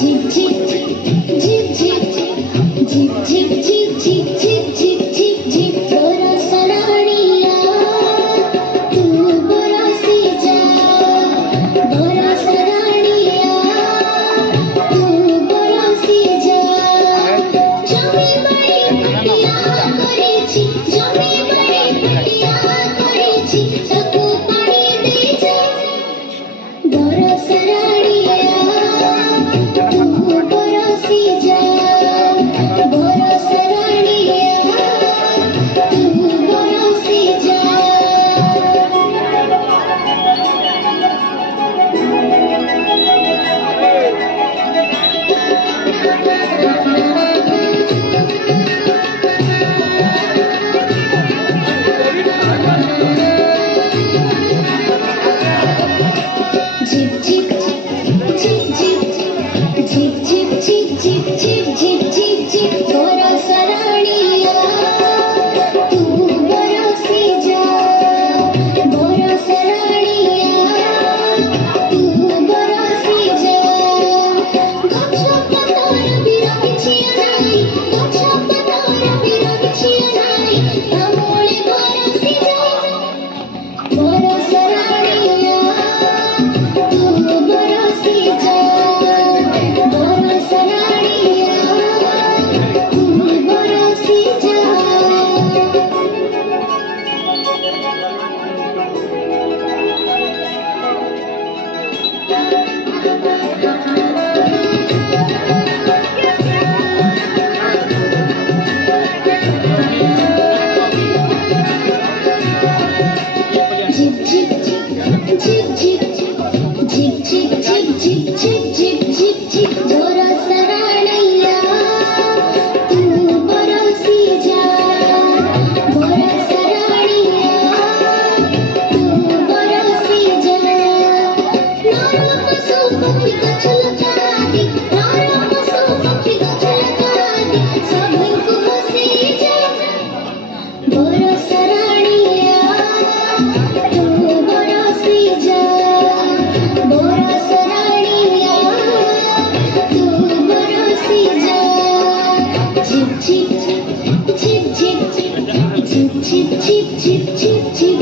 zip zip zip zip zip zip zip zip zip zip zip zip थोड़ा सा रानिया तू बरसी जा थोड़ा सा रानिया तू बरसी जा जमी बड़ी पटिया करेছি जमी बड़ी पटिया करेছি ताकू पानी दे जा बरस रानिया तू बरसी जा बरस रानिया तू बरसी जा zip zip zip zip zip zip zip zip zip zip zip zip बरस रानिया तू बरसी जा बरस रानिया तू बरसी जा गछ पतर बिरा किछि नाही गछ पतर बिरा किछि नाही तामोळे बरसी जा बरस रानिया तू बरसी जा बरस रानिया तू बरसी जा zip zip zip zip zip zip zip zip zip zip zip zip बरस रानिया तू बरसी जा बरस रानिया तू बरसी जा नरम पशु पक्षी गछ लतादी नरम पशु पक्षी गछ लतादी सबको बसी जा बरस रानिया तू बरसी जा बरस रानिया तू बरसी जा zip zip zip zip zip zip zip zip zip zip zip